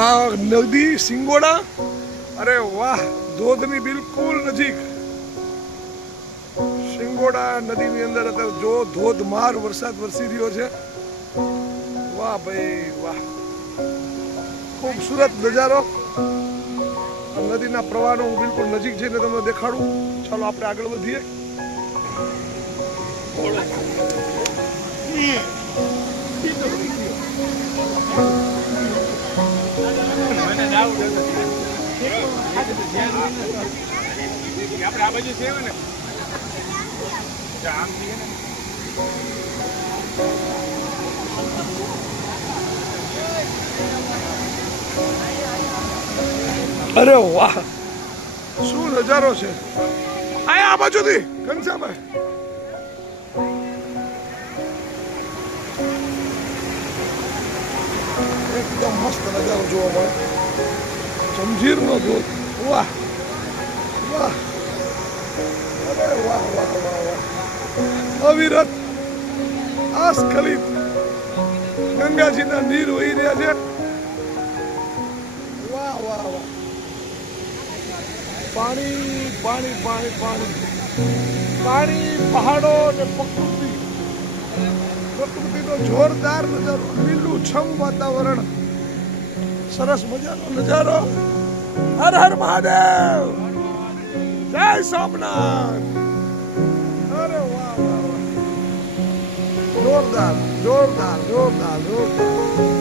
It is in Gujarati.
આ નદી સિંગોડા, અરે વાહ, ધોધની બિલકુલ નજીક. સિંગોડા નદીની અંદર અત્યારે જો ધોધમાર વરસાદ વરસી રહ્યો છે. વાહ ભાઈ વાહ, ખૂબસૂરત નજારો. નદીના પ્રવાહનો હું બિલકુલ નજીક જઈને તમને દેખાડું. ચાલો આપણે આગળ વધીએ. આપણે આ બાજુ છે ને આમ છે ને. અરે વાહ, શું નજારો છે. આ બાજુથી ઘનશ્યામભાઈ, એકદમ મસ્ત નજારો જોવા મળે. જંજીરનો ધોધ. વાહ વાહ, અરે વાહ વાહ વાહ વાહ. અવિરત અસ્ખલિત ગંગાજીના નીર વહી રહ્યા છે. વાહ વાહ વાહ, પાણી પાણી પાણી પાણી પાણી, પહાડો ને પ્રકૃતિનો જોરદાર નજારો, લીલું છમ વાતાવરણ, સરસ મજાનો નજારો. હર હર મહાદેવ, જય સોમનાથ. અરે વાહ વાહ વાહ, જોરદાર જોરદાર જોરદાર જોરદાર.